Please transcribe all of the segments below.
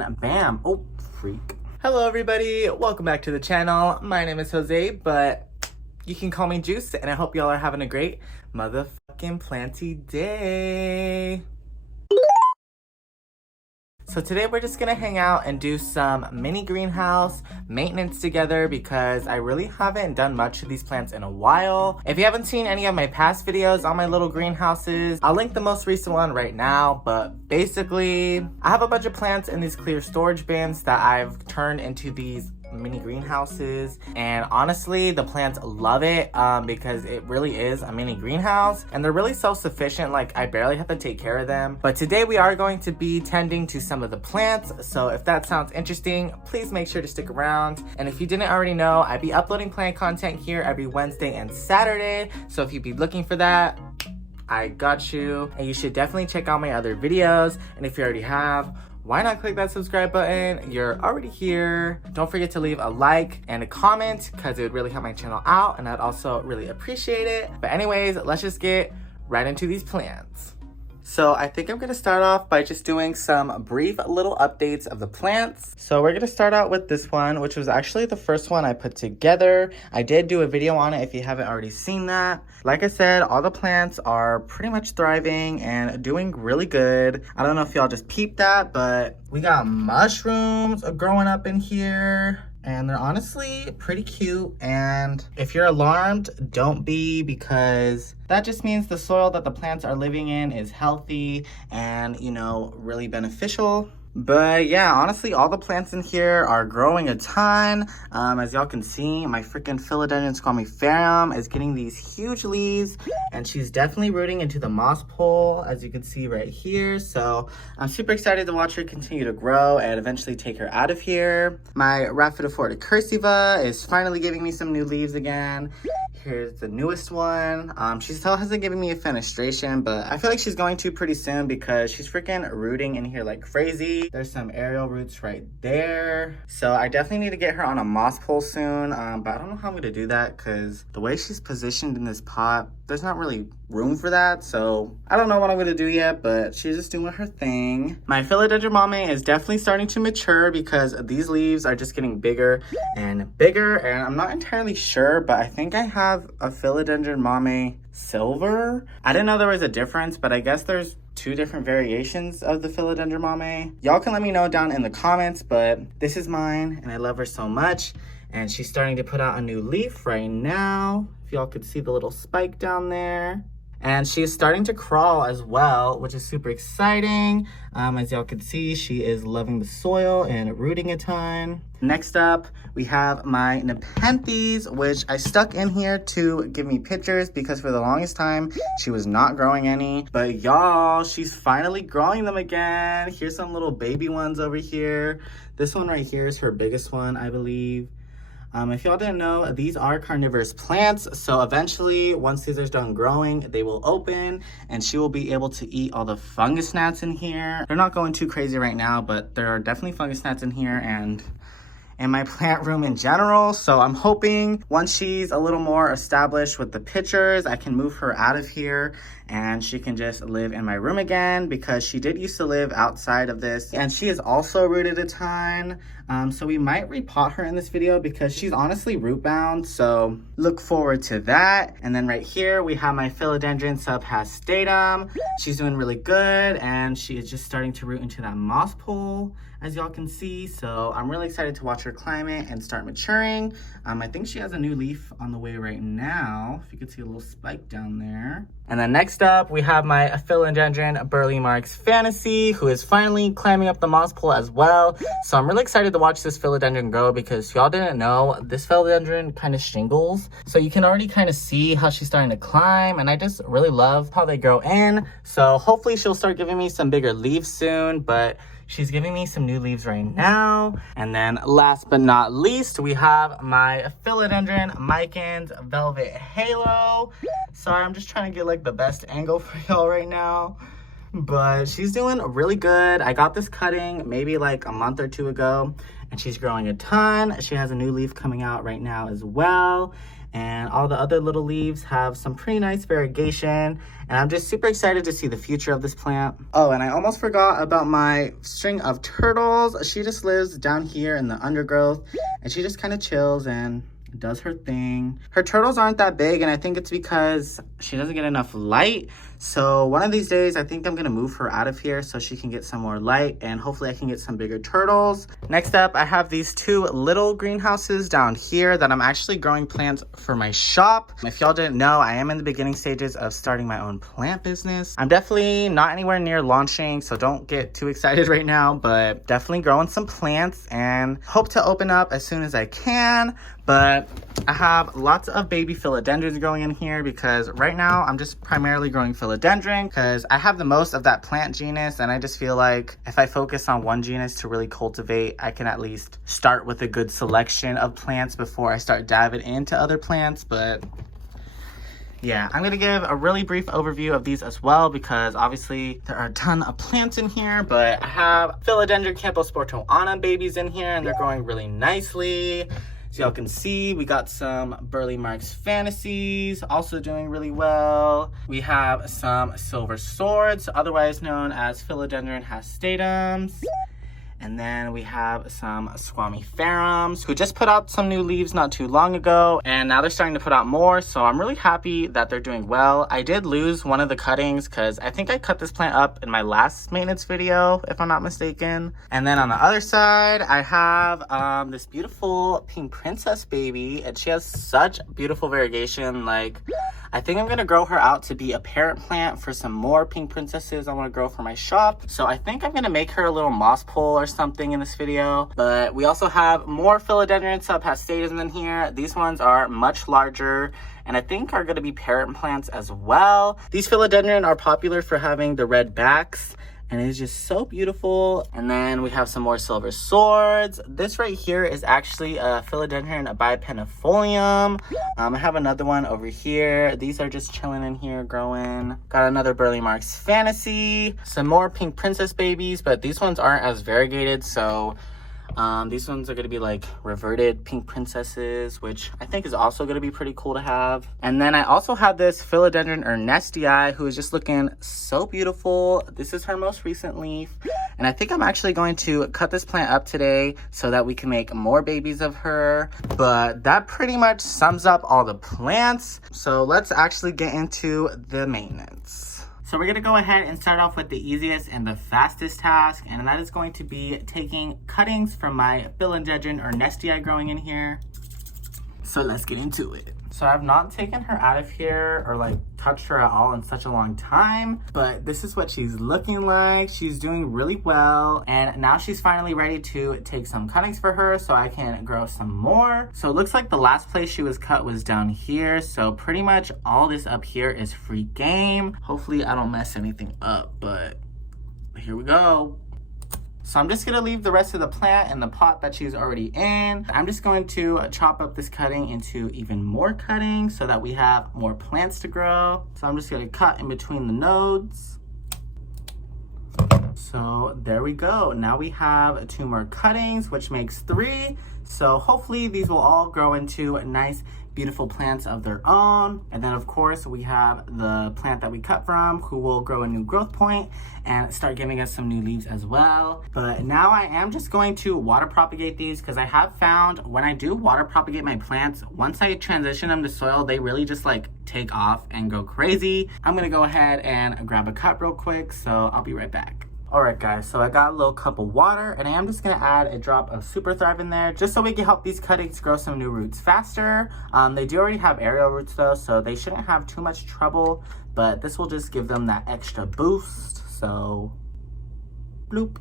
and bam. Oh, freak. Hello everybody, welcome back to the channel. My name is Jose, but you can call me Juice, and I hope y'all are having a great motherfucking planty day. So today we're just gonna hang out and do some mini greenhouse maintenance together because I really haven't done much of these plants in a while. If you haven't seen any of my past videos on my little greenhouses, I'll link the most recent one right now, but basically I have a bunch of plants in these clear storage bins that I've turned into these mini greenhouses, and honestly the plants love it because it really is a mini greenhouse and they're really self-sufficient. Like, I barely have to take care of them. But today we are going to be tending to some of the plants, so if that sounds interesting, please make sure to stick around. And if you didn't already know, I'd be uploading plant content here every Wednesday and Saturday, so if you'd be looking for that, I got you. And you should definitely check out my other videos, and if you already have, why not click that subscribe button? You're already here. Don't forget to leave a like and a comment because it would really help my channel out, and I'd also really appreciate it. But anyways, let's just get right into these plants. So I think I'm gonna start off by just doing some brief little updates of the plants. So we're gonna start out with this one, which was actually the first one I put together. I did do a video on it if you haven't already seen that. Like I said, all the plants are pretty much thriving and doing really good. I don't know if y'all just peeped that, but we got mushrooms growing up in here. And they're honestly pretty cute, and if you're alarmed, don't be, because that just means the soil that the plants are living in is healthy and, you know, really beneficial. But yeah, honestly, all the plants in here are growing a ton. As y'all can see, my freaking philodendron squamiferarum is getting these huge leaves, and she's definitely rooting into the moss pole, as you can see right here. So I'm super excited to watch her continue to grow and eventually take her out of here. My Rhaphidophora cursiva is finally giving me some new leaves again. Here's the newest one. She still hasn't given me a fenestration, but I feel like she's going to pretty soon because she's freaking rooting in here like crazy. There's some aerial roots right there. So I definitely need to get her on a moss pole soon, but I don't know how I'm gonna do that because the way she's positioned in this pot, there's not really room for that. So I don't know what I'm gonna do yet, but she's just doing her thing. My philodendron mame is definitely starting to mature because these leaves are just getting bigger and bigger, and I'm not entirely sure, but I think I have a philodendron mame silver. I didn't know there was a difference, but I guess there's two different variations of the philodendron mame. Y'all can let me know down in the comments, but this is mine and I love her so much. And she's starting to put out a new leaf right now. If y'all could see the little spike down there. And she's starting to crawl as well, which is super exciting. As y'all can see, she is loving the soil and rooting a ton. Next up, we have my nepenthes, which I stuck in here to give me pictures because for the longest time, she was not growing any. But y'all, she's finally growing them again. Here's some little baby ones over here. This one right here is her biggest one, I believe. If y'all didn't know, these are carnivorous plants, so eventually, once these are done growing, they will open, and she will be able to eat all the fungus gnats in here. They're not going too crazy right now, but there are definitely fungus gnats in here, and in my plant room in general. So I'm hoping once she's a little more established with the pictures, I can move her out of here and she can just live in my room again, because she did used to live outside of this, and she is also rooted a ton. So we might repot her in this video because she's honestly root bound, so look forward to that. And then right here we have my philodendron subhastatum. She's doing really good, and she is just starting to root into that moss pole, as y'all can see. So I'm really excited to watch her climb it and start maturing. I think she has a new leaf on the way right now. If you can see a little spike down there. And then next up, we have my philodendron Burley Marks Fantasy, who is finally climbing up the moss pole as well. So I'm really excited to watch this philodendron grow because if y'all didn't know, this philodendron kind of shingles. So you can already kind of see how she's starting to climb, and I just really love how they grow in. So hopefully she'll start giving me some bigger leaves soon, but she's giving me some new leaves right now. And then last but not least, we have my philodendron Micans Velvet Halo. Sorry, I'm just trying to get like the best angle for y'all right now. But she's doing really good. I got this cutting maybe like a month or two ago, and she's growing a ton. She has a new leaf coming out right now as well. And all the other little leaves have some pretty nice variegation. And I'm just super excited to see the future of this plant. Oh, and I almost forgot about my string of turtles. She just lives down here in the undergrowth, and she just kind of chills and does her thing. Her turtles aren't that big, and I think it's because she doesn't get enough light. So one of these days, I think I'm gonna move her out of here so she can get some more light, and hopefully I can get some bigger turtles. Next up, I have these two little greenhouses down here that I'm actually growing plants for my shop. If y'all didn't know, I am in the beginning stages of starting my own plant business. I'm definitely not anywhere near launching, so don't get too excited right now, but definitely growing some plants and hope to open up as soon as I can. But I have lots of baby philodendrons growing in here because right now I'm just primarily growing philodendron because I have the most of that plant genus, and I just feel like if I focus on one genus to really cultivate, I can at least start with a good selection of plants before I start diving into other plants. But yeah, I'm gonna give a really brief overview of these as well because obviously there are a ton of plants in here, but I have philodendron camposportoana babies in here and they're growing really nicely. As y'all can see, we got some Burley Marks Fantasies, also doing really well. We have some Silver Swords, otherwise known as Philodendron hastatums. And then we have some Squamiferums, who just put out some new leaves not too long ago, and now they're starting to put out more, so I'm really happy that they're doing well. I did lose one of the cuttings because I think I cut this plant up in my last maintenance video, if I'm not mistaken. And then on the other side, I have this beautiful pink princess baby, and she has such beautiful variegation. Like, I think I'm gonna grow her out to be a parent plant for some more pink princesses I wanna grow for my shop. So I think I'm gonna make her a little moss pole or something in this video. But we also have more philodendron subhastatums in here. These ones are much larger and I think are gonna be parent plants as well. These philodendron are popular for having the red backs, and it's just so beautiful. And then we have some more Silver Swords. This right here is actually a Philodendron bipenifolium. I have another one over here. These are just chilling in here, growing. Got another Burley Marks Fantasy. Some more pink princess babies, but these ones aren't as variegated, so these ones are going to be like reverted pink princesses, which I think is also going to be pretty cool to have. And then I also have this Philodendron ernestii, who is just looking so beautiful. This is her most recent leaf, and I think I'm actually going to cut this plant up today so that we can make more babies of her. But that pretty much sums up all the plants, so let's actually get into the maintenance. So we're gonna go ahead and start off with the easiest and the fastest task, and that is going to be taking cuttings from my philodendron ernestii growing in here. So let's get into it. So I've not taken her out of here or like touched her at all in such a long time, but this is what she's looking like. She's doing really well, and now she's finally ready to take some cuttings for her so I can grow some more. So it looks like the last place she was cut was down here, so pretty much all this up here is free game. Hopefully I don't mess anything up, but here we go. So I'm just gonna leave the rest of the plant in the pot that she's already in. I'm just going to chop up this cutting into even more cuttings so that we have more plants to grow. So I'm just gonna cut in between the nodes. So there we go. Now we have 2 more cuttings, which makes 3. So hopefully these will all grow into nice, beautiful plants of their own. And then of course we have the plant that we cut from, who will grow a new growth point and start giving us some new leaves as well. But now I am just going to water propagate these, because I have found when I do water propagate my plants, once I transition them to soil, they really just like take off and go crazy. I'm gonna go ahead and grab a cup real quick, so I'll be right back. Alright guys, so I got a little cup of water, and I am just going to add a drop of Super Thrive in there just so we can help these cuttings grow some new roots faster. They do already have aerial roots though, so they shouldn't have too much trouble, but this will just give them that extra boost. So, bloop.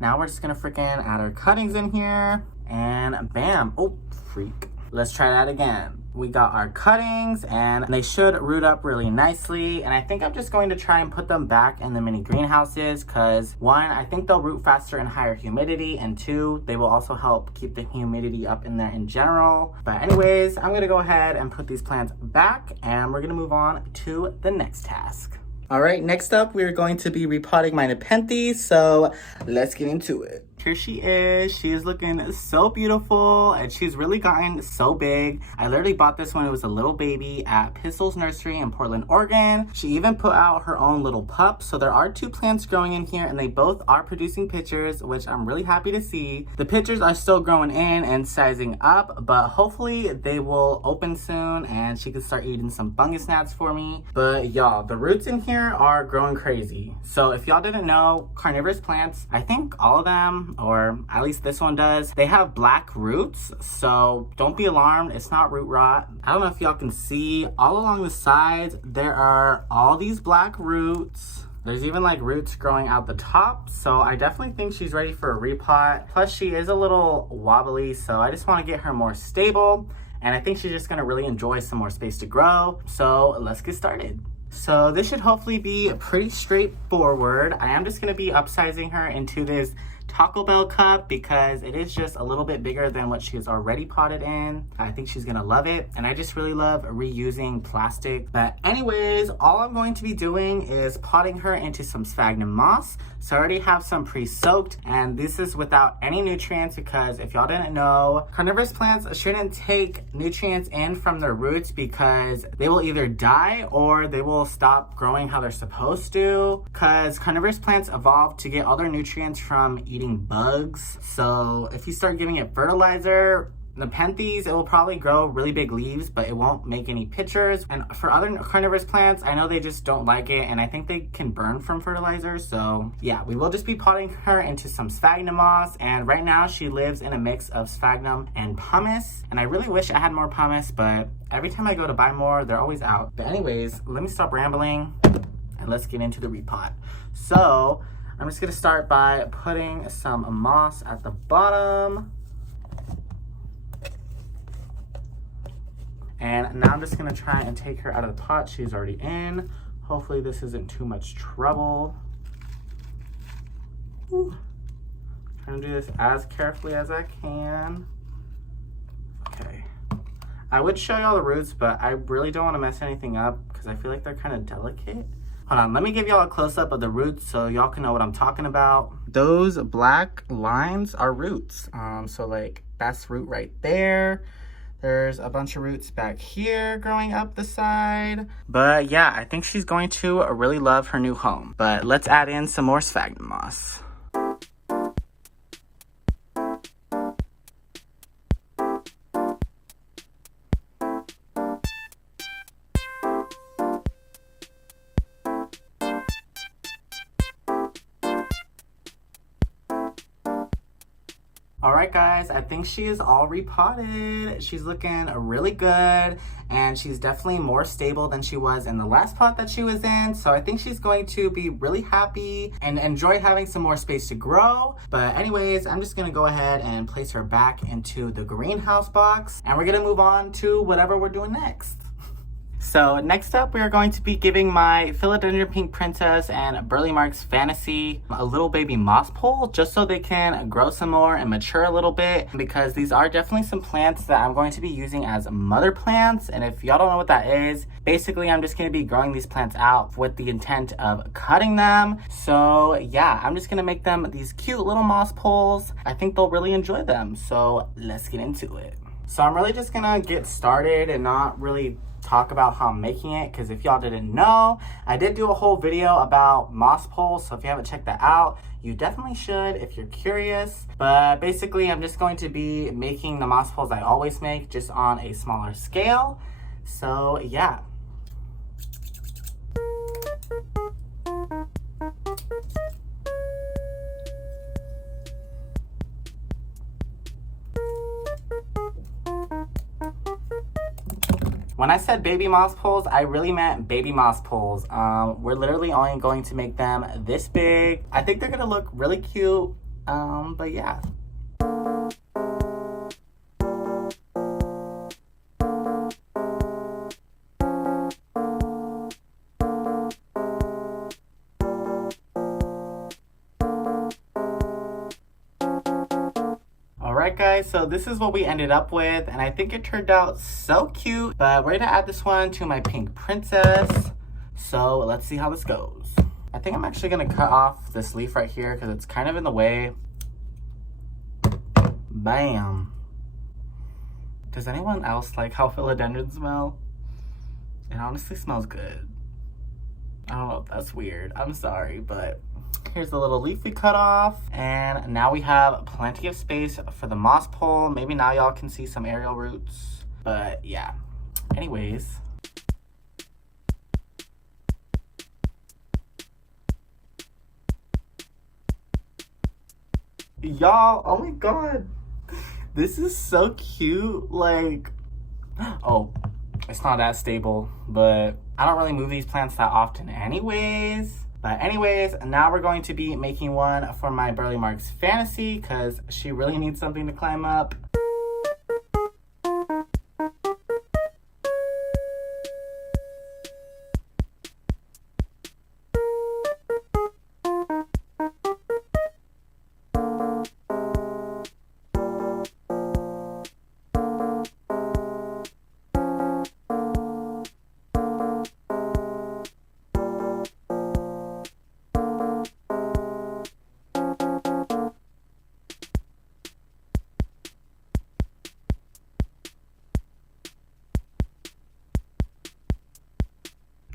Now we're just going to freaking add our cuttings in here, and bam. Oh, freak. Let's try that again. We got our cuttings, and they should root up really nicely, and I think I'm just going to try and put them back in the mini greenhouses because 1, I think they'll root faster in higher humidity, and 2, they will also help keep the humidity up in there in general. But anyways, I'm gonna go ahead and put these plants back, and we're gonna move on to the next task. All right, next up, we're going to be repotting my nepenthes, so let's get into it. Here she is. She is looking so beautiful, and she's really gotten so big. I literally bought this when it was a little baby at Pistol's Nursery in Portland, Oregon. She even put out her own little pup, so there are 2 plants growing in here, and they both are producing pictures, which I'm really happy to see. The pictures are still growing in and sizing up, but hopefully they will open soon, and she can start eating some fungus gnats for me. But y'all, the roots in here are growing crazy. So if y'all didn't know, carnivorous plants, I think all of them, or at least this one does, they have black roots, so don't be alarmed, it's not root rot. I don't know if y'all can see, all along the sides there are all these black roots. There's even like roots growing out the top, so I definitely think she's ready for a repot. Plus she is a little wobbly, so I just want to get her more stable, and I think she's just going to really enjoy some more space to grow. So let's get started. So this should hopefully be pretty straightforward. I am just going to be upsizing her into this Taco Bell cup because it is just a little bit bigger than what she is already potted in. I think she's gonna love it, and I just really love reusing plastic. But anyways, all I'm going to be doing is potting her into some sphagnum moss. So I already have some pre-soaked, and this is without any nutrients because if y'all didn't know, carnivorous plants shouldn't take nutrients in from their roots because they will either die or they will stop growing how they're supposed to, because carnivorous plants evolved to get all their nutrients from eating bugs. So if you start giving it fertilizer, nepenthes, it will probably grow really big leaves, but it won't make any pictures. And for other carnivorous plants, I know they just don't like it, and I think they can burn from fertilizer. So yeah, we will just be potting her into some sphagnum moss, and right now she lives in a mix of sphagnum and pumice, and I really wish I had more pumice, but every time I go to buy more, they're always out. But anyways, let me stop rambling and let's get into the repot. So I'm just gonna start by putting some moss at the bottom. And now I'm just gonna try and take her out of the pot she's already in. Hopefully this isn't too much trouble. Ooh. Trying to do this as carefully as I can. Okay. I would show y'all the roots, but I really don't wanna mess anything up because I feel like they're kind of delicate. Hold on, let me give y'all a close-up of the roots so y'all can know what I'm talking about. Those black lines are roots. So like that's root right there. There's a bunch of roots back here growing up the side. But yeah, I think she's going to really love her new home. But let's add in some more sphagnum moss. Alright guys, I think she is all repotted. She's looking really good, and she's definitely more stable than she was in the last pot that she was in. So I think she's going to be really happy and enjoy having some more space to grow. But anyways, I'm just gonna go ahead and place her back into the greenhouse box, and we're gonna move on to whatever we're doing next. So next up, we are going to be giving my Philodendron Pink Princess and Burley Marks Fantasy a little baby moss pole just so they can grow some more and mature a little bit, because these are definitely some plants that I'm going to be using as mother plants. And if y'all don't know what that is, basically I'm just going to be growing these plants out with the intent of cutting them. So yeah, I'm just going to make them these cute little moss poles. I think they'll really enjoy them. So let's get into it. So I'm really just going to get started and not really talk about how I'm making it, because if y'all didn't know, I did do a whole video about moss poles, so if you haven't checked that out, you definitely should if you're curious. But basically I'm just going to be making the moss poles I always make, just on a smaller scale. So yeah. When I said baby moss poles, I really meant baby moss poles. We're literally only going to make them this big. I think they're gonna look really cute, but yeah. Alright guys, so this is what we ended up with, and I think it turned out so cute. But we're gonna add this one to my pink princess. So let's see how this goes. I think I'm actually gonna cut off this leaf right here because it's kind of in the way. Bam. Does anyone else like how philodendrons smell? It honestly smells good. I don't know if that's weird. I'm sorry, but here's the little leaf we cut off. And now we have plenty of space for the moss pole. Maybe now y'all can see some aerial roots. But yeah, anyways. Y'all, oh my God. This is so cute. Like, oh, it's not that stable, but I don't really move these plants that often anyways. But anyways, now we're going to be making one for my Burley Marks fantasy because she really needs something to climb up.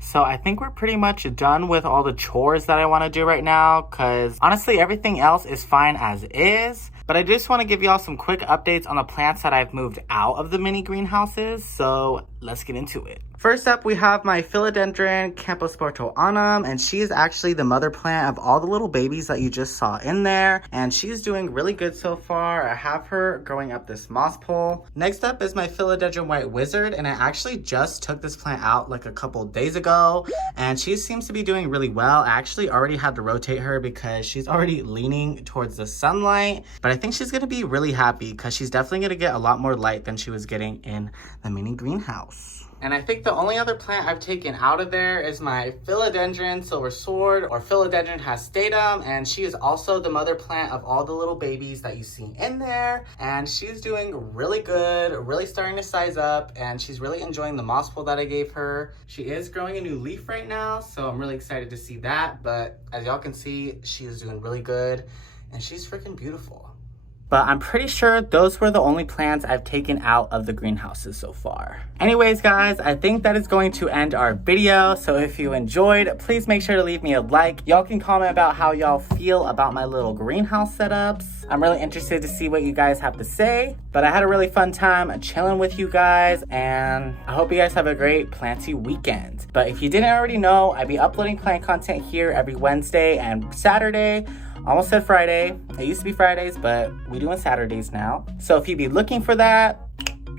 So I think we're pretty much done with all the chores that I want to do right now because honestly everything else is fine as is. But I just want to give y'all some quick updates on the plants that I've moved out of the mini greenhouses. So let's get into it. First up, we have my philodendron camposportoanum, and she is actually the mother plant of all the little babies that you just saw in there, and she's doing really good so far. I have her growing up this moss pole. Next up is my philodendron white wizard, and I actually just took this plant out like a couple days ago, and she seems to be doing really well. I actually already had to rotate her because she's already leaning towards the sunlight, but I think she's gonna be really happy because she's definitely gonna get a lot more light than she was getting in the mini greenhouse. And I think the only other plant I've taken out of there is my philodendron silver sword, or philodendron hastatum, and she is also the mother plant of all the little babies that you see in there. And she's doing really good, really starting to size up, and she's really enjoying the moss pole that I gave her. She is growing a new leaf right now, so I'm really excited to see that. But as y'all can see, she is doing really good, and she's freaking beautiful. But I'm pretty sure those were the only plants I've taken out of the greenhouses so far. Anyways, guys, I think that is going to end our video. So if you enjoyed, please make sure to leave me a like. Y'all can comment about how y'all feel about my little greenhouse setups. I'm really interested to see what you guys have to say. But I had a really fun time chilling with you guys, and I hope you guys have a great planty weekend. But if you didn't already know, I'd be uploading plant content here every Wednesday and Saturday. Almost said Friday. It used to be Fridays, but we're doing Saturdays now. So if you'd be looking for that,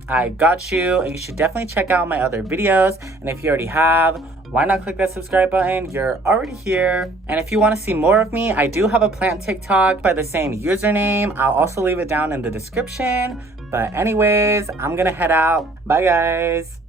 I got you. And you should definitely check out my other videos. And if you already have, why not click that subscribe button? You're already here. And if you want to see more of me, I do have a plant TikTok by the same username. I'll also leave it down in the description. But anyways, I'm gonna head out. Bye, guys.